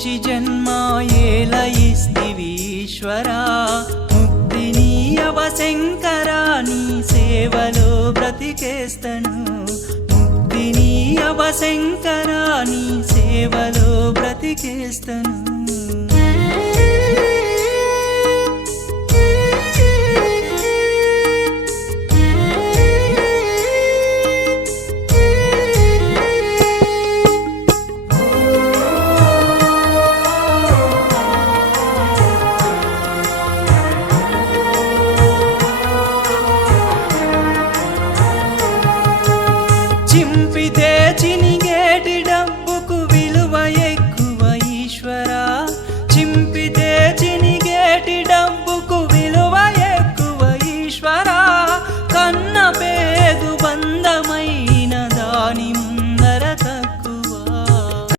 మనిషి జన్మాయేలయిస్తివీశ్వరా ముక్తినీయవ శంకరా నీ సేవలో బ్రతికేస్తను ముక్తినీయవ శంకరా నీ సేవలో బ్రతికేస్తను